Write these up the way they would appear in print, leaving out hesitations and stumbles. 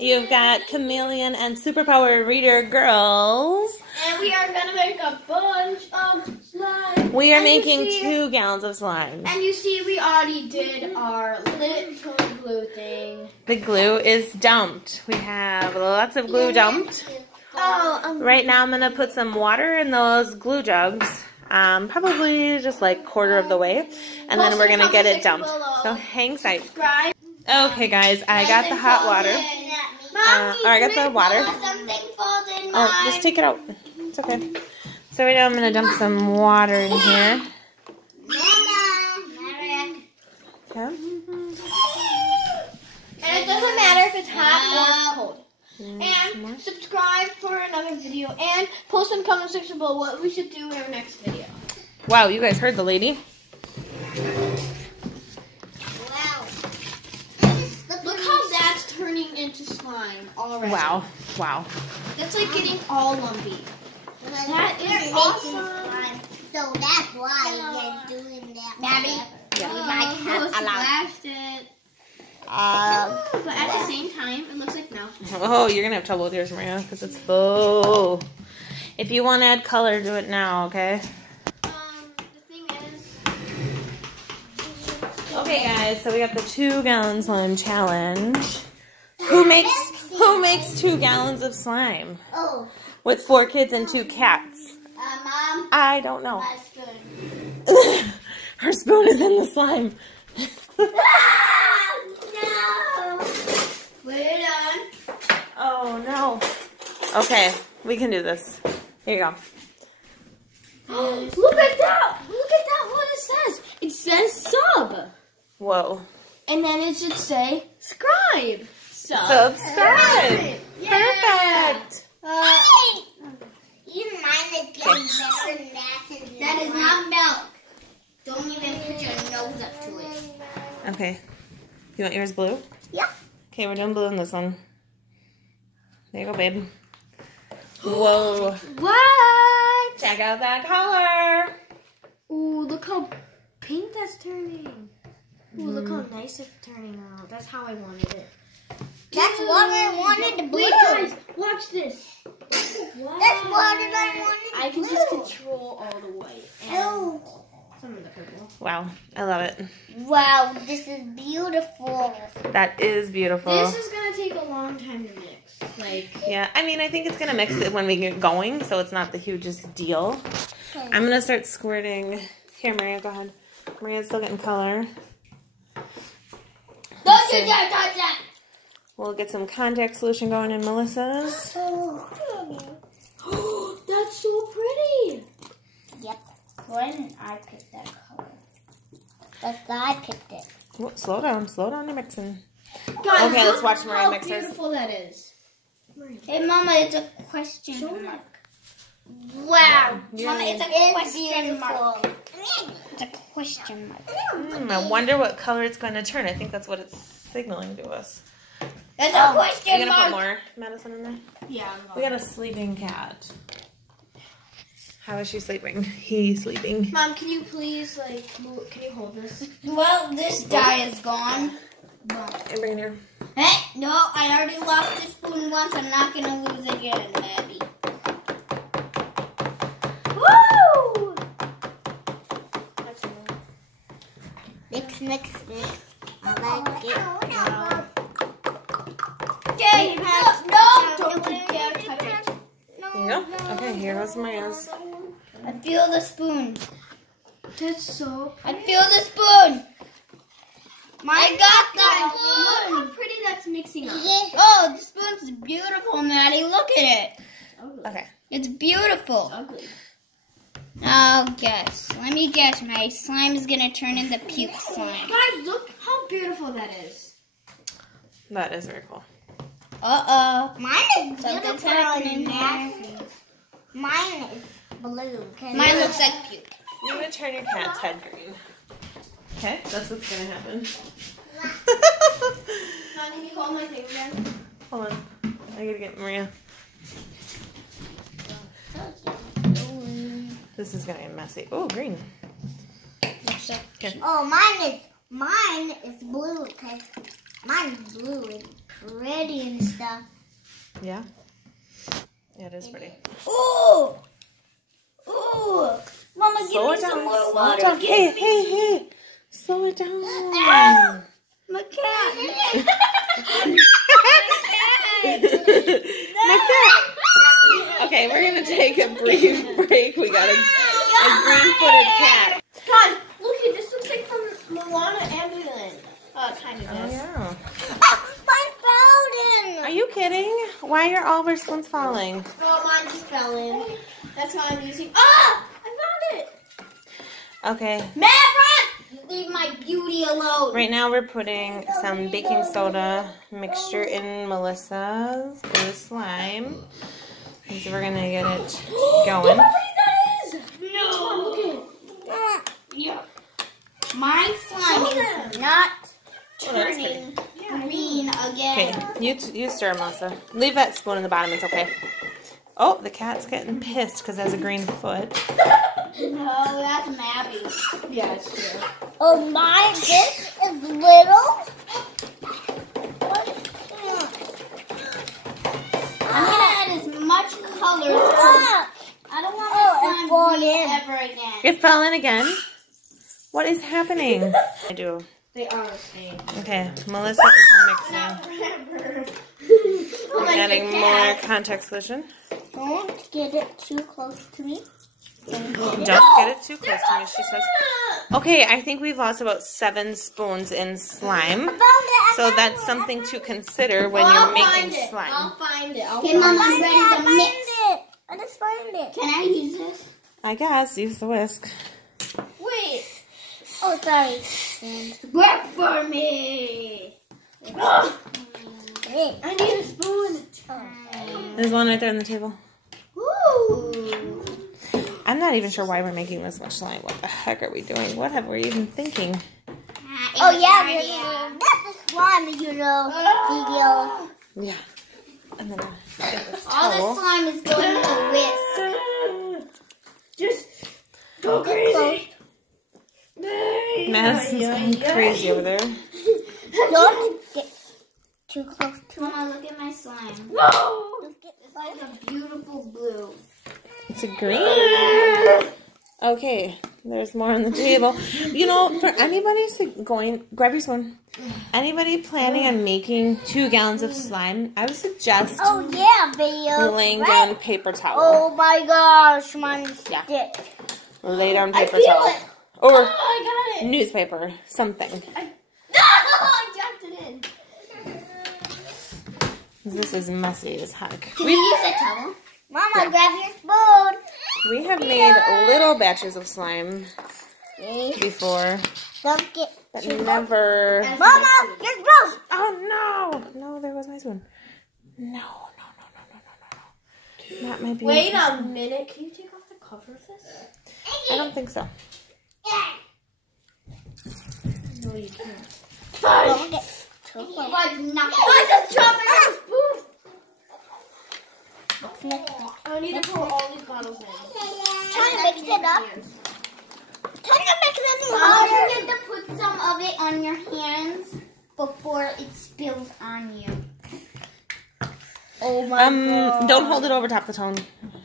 You've got Chameleon and Superpower Reader girls. And we are going to make a bunch of slime. We are making 2 gallons of slime. And you see, we already did our little glue thing. The glue is dumped. We have lots of glue dumped. Right now I'm going to put some water in those glue jugs. Probably just like quarter of the way. And then we're going to get it dumped. So hang tight. Okay guys, I got the hot water. Or I got the water. Oh, just take it out. It's okay. So right now I'm going to dump some water in here. Okay. And it doesn't matter if it's hot or cold. And subscribe for another video. And post in the comment section below what we should do in our next video. Wow, you guys heard the lady. Wow. Look how that's turning into slime already. Wow. Wow. That's like getting all lumpy. That is awesome. So that's why you're doing that. Abby, Yeah. we might have splashed it. But at the same time, it looks like mouth. Oh, you're going to have trouble with yours, Maria, because it's full. If you want to add color, do it now, okay? The thing is... Okay, guys, so we got the 2 gallon slime challenge. Who makes 2 gallons of slime? Oh. With 4 kids and 2 cats? Mom. I don't know. My spoon. Her spoon is in the slime. No. Put it on. Oh, no. Okay, we can do this. Here you go. Look at that! Look at that! What it says? It says sub. Whoa. And then it should say scribe. Subscribe. Perfect. Even mine is getting better than that. That is not milk. Don't even put your nose up to it. Okay. You want yours blue? Yeah. Okay, we're doing blue in this one. There you go, babe. Whoa. What? Check out that color. Ooh, look how pink that's turning. Ooh, look how nice it's turning out. That's how I wanted it. That's what I wanted to blue. Wait, guys, watch this. Wow. That's what I wanted. I can just control all the white and some of the purple. Wow, I love it. Wow, this is beautiful. That is beautiful. This is gonna take a long time to mix. Like, Yeah, I mean, I think it's going to mix it when we get going, so it's not the hugest deal. Okay. I'm going to start squirting. Here, Maria, go ahead. Maria's still getting color. don't you dare touch that! We'll get some contact solution going in Melissa's. That's so pretty. Yep. Why didn't I pick that color? That's I picked it. Whoa, slow down. Slow down, you're mixing. Guys, Okay, let's look watch Maria how mix hers. beautiful that is. Hey, Mama, it's a question mark. Wow. Mama, it's a question mark. It's a question mark. I wonder what color it's going to turn. I think that's what it's signaling to us. It's a Are question you going to put mark. more medicine in there? Yeah. We got a sleeping cat. How is she sleeping? He's sleeping. Mom, can you please, like, can you hold this? Well, this die is gone. Hey, bring it here. Hey, no, I already lost this spoon once. I'm not going to lose again, Abby. Woo! Mix, mix, mix. I like it. Okay, no, don't you dare touch it. There you go. Okay, here goes Maria's. I feel the spoon. That's so I feel the spoon. I got the Look spoon. how pretty that's mixing up. Oh, the spoon's beautiful, Maddie. Look at it. Okay. It's beautiful. Ugly. I'll guess. Let me guess. My slime is going to turn into puke slime. Guys, look how beautiful that is. That is very cool. Uh-oh. Mine is Something's beautiful happening and here. nasty. Mine is blue. Mine looks like puke. You're going to turn your cat's head green. Okay, that's what's going to happen. Mom, can you hold my thing again? Hold on. I got to get Maria. This is going to get messy. Oh, green. Oh, mine is blue because mine is blue. pretty and stuff. Yeah. Yeah, it is pretty. Ooh! Ooh! Mama, give Slow me it some down. more Slow it water. down. Hey. Slow it down. My cat. My cat. Okay, we're gonna take a brief break. We got a green-footed cat. God, look at this. Looks like from Moana and Mulan. Kind of Oh does. yeah. My fountain. Are you kidding? Why are all of our spoons falling? Oh, mine just fell in. That's why I'm using. Ah! I found it. Okay. Maverick! You leave my beauty alone. Right now we're putting some baking soda mixture in Melissa's blue slime. And so we're gonna get it going. No. Yeah. My slime is not turning green Okay, again. you stir, Melissa. Leave that spoon in the bottom. It's okay. Oh, the cat's getting pissed because it has a green foot. No, that's Mabby. Yeah, it's true. Oh my, this is little. I'm gonna add as much color. Ah, I don't want Oh, my it's slime falling green in. ever again. It fell in again. What is happening? I do. They are the same. Okay, Melissa is mixing. We're adding more contact solution. don't get it too close to me. Don't get it too close to me, she says. Okay, I think we've lost about 7 spoons in slime. So that's something to consider when you're making slime. I'll find it. Okay, Mom, I'm ready to mix. I just find it. Can I use this? I guess, use the whisk. Wait. Oh, sorry. Work for me. Hey. I need a spoon. There's one right there on the table. Ooh. I'm not even sure why we're making this much slime. What the heck are we doing? What have we even thinking? Oh yeah, that's the slime, you know, video. Yeah. And then get this All the towel. slime is going in the whisk. Just go crazy. Madison's going crazy over there. Don't get too close to me. Mama, look at my slime. No. It's like a beautiful blue. It's a green. Okay, there's more on the table. You know, for anybody grab your spoon. Anybody planning on making 2 gallons of slime, I would suggest Oh yeah, video. laying Right? down paper towel. Oh my gosh, mine's Yeah. stick. Lay down paper feel towel. it. Or Oh, I got it. newspaper, something. No, I dropped it in. This is messy as heck. Can we use a towel? Mama, grab your spoon. We have made little batches of slime Okay. before, Don't get but too never... Mama, you're gross. Oh no! No, there was my spoon. No. Not my beauty. Wait a minute. Can you take off the cover of this? I don't think so. No, you can't. Don't get too close. But not. I just dropped my spoon. Mix it. I need to pour all these bottles in. Trying to mix it up. Trying to mix it Mom, up. you have to put some of it on your hands before it spills on you. Oh my god. Don't hold it over top the tone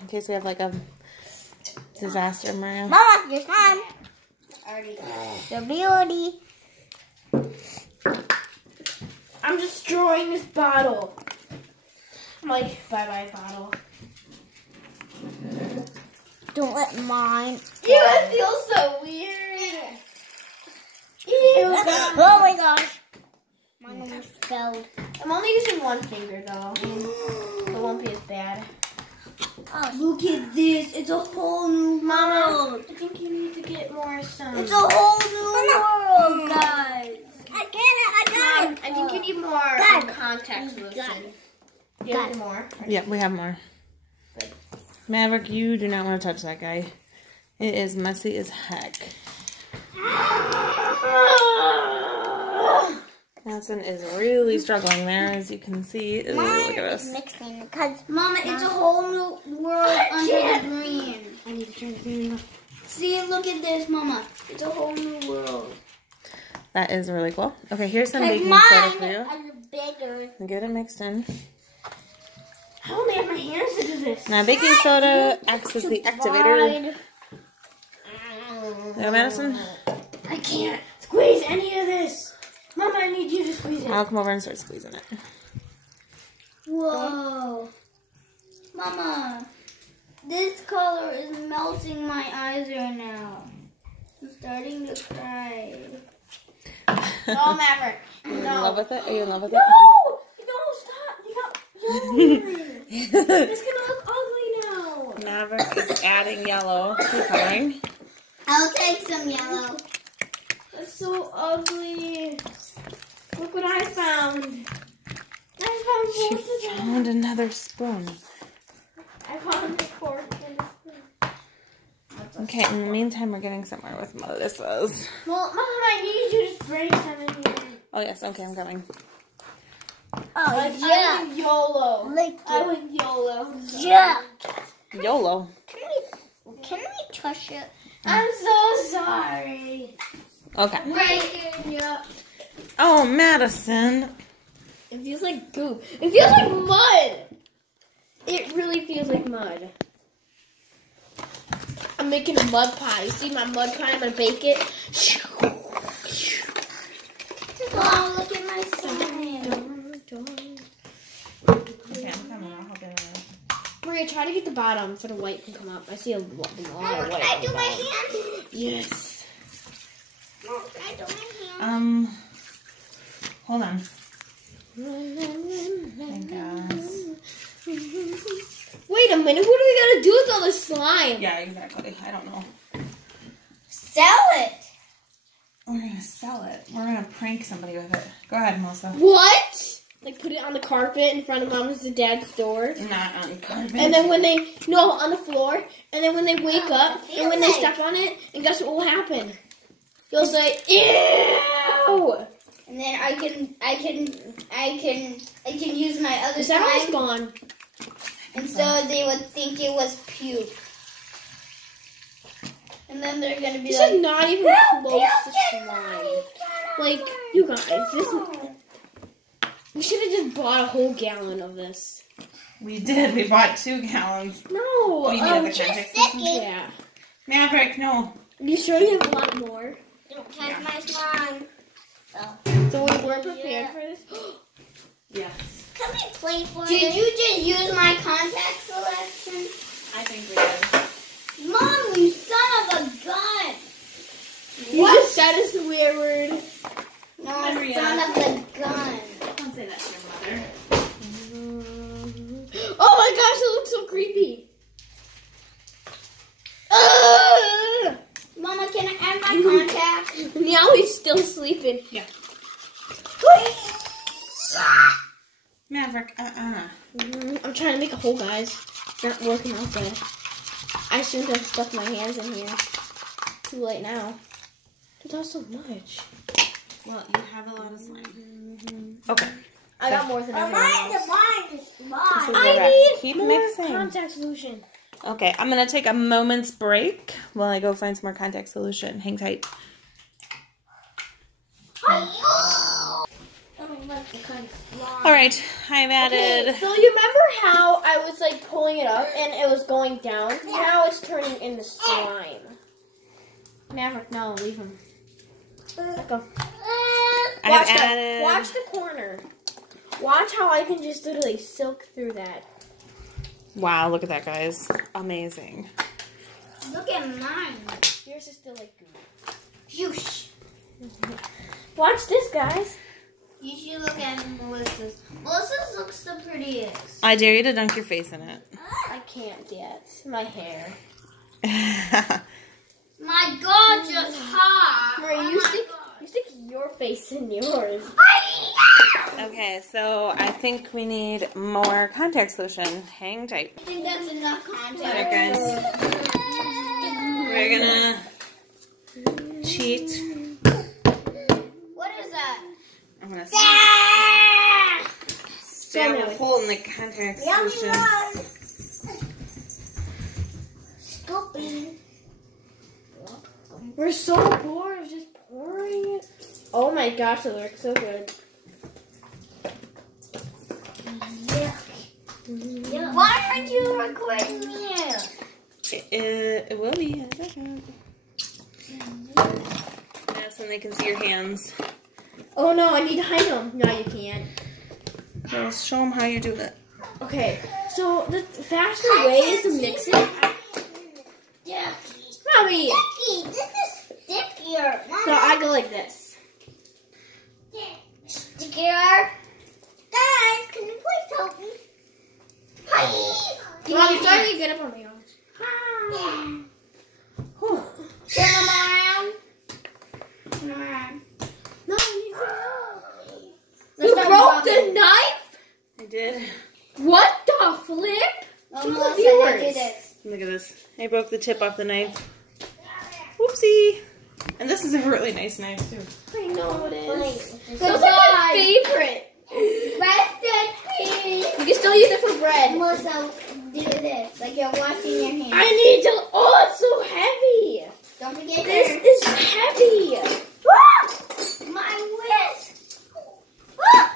in case we have like a disaster, Maria. Mama, your slime. Already. Your beauty. I'm destroying this bottle. I'm like, bye-bye bottle. Don't let mine. Ew, it feels so weird. Ew. Oh my gosh. Mine almost fell. I'm only using one finger though. It won't be as bad. Oh, Look at this. It's a whole new Mama, I think you need to get more sun. it's a whole new world, guys. I got it. I think you need more Got it. contact solution. Got it. Do you have any more? Yeah, we have more. Maverick, you do not want to touch that guy. It is messy as heck. Madison is really struggling there, as you can see. Ooh, look at this. Mixing because Mama, it's a whole new world under the green. I need to turn the thing off. See, look at this, Mama. It's a whole new world. That is really cool. Okay, here's some baking mine soda for you. has a bigger. Get it mixed in. I only have my hands to do this. Now baking soda acts as the activator. No, Madison? I can't squeeze any of this. Mama, I need you to squeeze it. I'll come over and start squeezing it. Whoa. Mama, this color is melting my eyes right now. I'm starting to cry. No, Maverick. Are you in love with it? Are you in love with it? No! No, stop. You got yellow. It's gonna look ugly now. Maverick is adding yellow to coloring. I'll take some yellow. That's so ugly. Look what I found. I found both She of them. found another spoon. I found the cork and the spoon. Okay, in the meantime, we're getting somewhere with Melissa's. Well, Mom, I need you to spray some in here. Oh, yes, okay, I'm coming. I went YOLO. Like I went YOLO. yeah. YOLO. Can we touch it? I'm so sorry. Okay. Right. Yeah. Oh, Madison. It feels like goop. It feels like mud. It really feels like mud. I'm making a mud pie. You see my mud pie? I'm gonna bake it. Oh, look at my slime. Okay, I'm coming. I'll help you out. Maria, try to get the bottom so the white can come up. I see a lot of white. Can I do my hand? Yes. Can I do my hand? Hold on. Thank God. Wait a minute. What are we gonna do with all this slime? Yeah, exactly. I don't know. Sell it. We're gonna sell it. We're gonna prank somebody with it. Go ahead, Melissa. What? Like put it on the carpet in front of Mom's and Dad's door? Not on carpet. And then when they, no, on the floor. And then when they wake up and when they step on it, and guess what will happen? You'll say, ew! And then I can use my other Is that almost slime, gone? and so they would think it was puke. And then they're gonna be This like, is not even close to slime. Like, you guys, we should have just bought a whole gallon of this. We did. We bought 2 gallons. No. We need the context. Yeah. Maverick, no. You sure you have a lot more? Don't touch my slime. So we weren't prepared for this? Yes. Can we play for did it? you just use my contact selection? I think we did. Mom, you son of a gun! You just said a swear word. No, Maria. son of a gun. Don't say that to your mother. Oh my gosh, it looks so creepy. Ugh! Mama, can I add my contact? Now he's still sleeping. Yeah. Maverick, I'm trying to make a hole, guys. It's not working out good. I shouldn't have stuck my hands in here. Too late now. That's so much. Well, you have a lot of slime. Okay. I got more than everyone else. Mine is mine. I need Keep more mixing. contact solution. Okay, I'm going to take a moment's break while I go find some more contact solution. Hang tight. All right, I've added... Okay, so you remember how I was like pulling it up and it was going down? Now it's turning into slime. Maverick, no, leave him. Let go. I've added... Watch the corner. Watch how I can just literally silk through that. Wow, look at that, guys. Amazing. Look at mine. Yours is still like good. Whoosh. Watch this, guys. You should look at Melissa's. Melissa's looks the prettiest. I dare you to dunk your face in it. I can't yet. My hair. My gorgeous heart. Maria, you stick your face in yours. Okay, so I think we need more contact solution. Hang tight. I think that's enough contact. Alright, guys. We're gonna cheat. What is that? I'm gonna stab a hole in the contact solution. Scooping. We're so bored of just pouring it. Oh my gosh, it looks so good. Why aren't you recording me? It will be in a second. Yeah, so they can see your hands. Oh no, I need to hide them. No, you can't. Just show them how you do it. Okay, so the faster way is to mix it. Yeah. Mommy! Sticky. This is stickier. So I go like this. Stickier. Guys, can you please help me? Hi. Mommy, try to get up on my arms. Turn them around. Turn them around. No, you broke the knife? I did. What the flip? Oh, Show the Melissa, viewers. look at this. Look at this. I broke the tip off the knife. Whoopsie. And this is a really nice knife, too. I know it is. Good Those are my job. favorite. Rest in peace. You can still use it for bread. Melissa, do this. Like you're washing your hands. I need to. Oh, it's so heavy. Don't forget This your... is heavy. My wrist. Ah!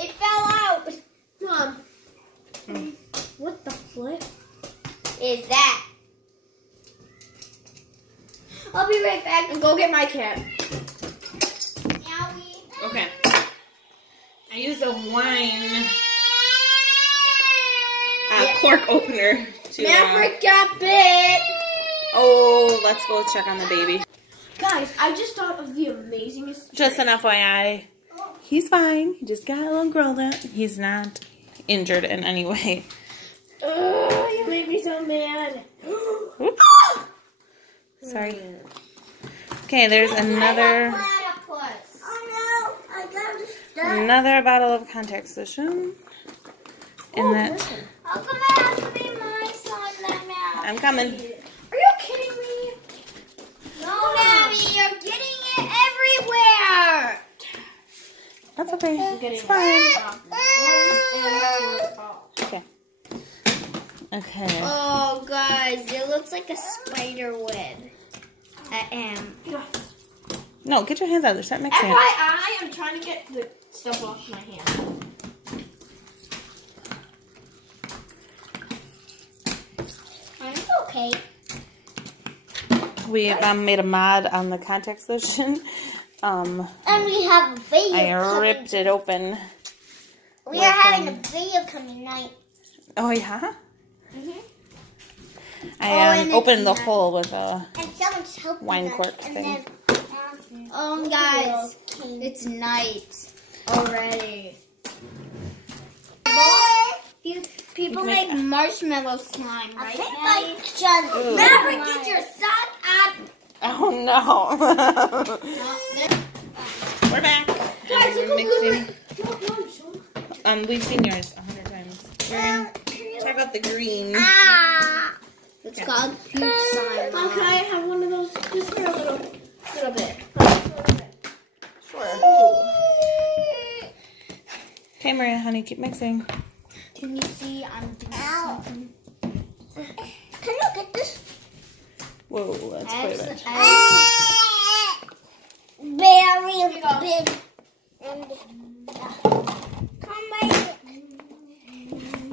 It fell out. Mom. What the flip? Is that? I'll be right back. And go get my cat. Okay. I used a wine cork opener to... Maverick got bit. Oh, let's go check on the baby. Guys, I just thought of the amazingest. Just an FYI, he's fine. He just got a little grilled at. He's not injured in any way. Oh, you made me so mad. Oops. Sorry. Okay, there's another bottle of contact solution. And that How come I have to be my son now? I'm coming. Are you kidding me? No, Mommy, you're getting it everywhere. That's okay. Getting It's fine. Okay. Okay. Oh, guys, it looks like a spider web. I am. No, get your hands out there. Start mixing it. FYI, I'm trying to get the stuff off my hand. I'm okay. We made a mod on the contact solution. And we have a video I coming. ripped it open. We are having a video coming tonight. Oh, yeah? Mm-hmm. I and opened the it's hole with a... And someone's helping Wine us. cork And thing. then Oh, guys, it's night already. People make- make marshmallow slime, I right? think Daddy? I just... Ooh. Maverick, get your son up! Oh, no. We're back. Guys, look We're how mixing. good. We've seen yours 100 times. We're gonna check out the green. Ah. It's called poop slime. Mom, can I have one of those? Just for a little bit. Sure. Okay, Maria, honey, keep mixing. Can you see I'm doing Ow. something? Can you get this? Whoa, that's quite a bit. Very big. And come back.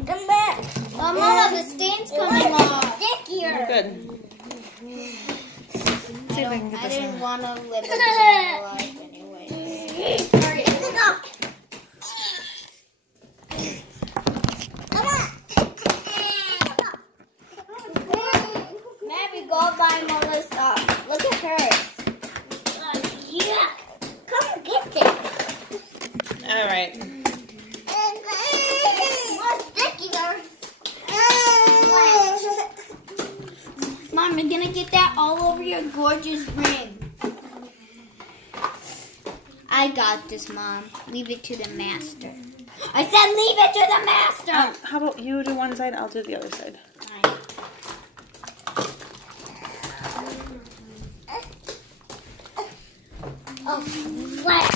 Come back. Oh, Mama, the stain's coming off. Stickier. Good. See if I can get I this didn't one. want to live a normal life anyway. Come on. Maybe go by Melissa. Look at hers. Yeah. Come get it. All right. More stickier. Mom, you're gonna get that all over your gorgeous ring. I got this, Mom. Leave it to the master. I said leave it to the master. How about you do one side, I'll do the other side. Oh, what?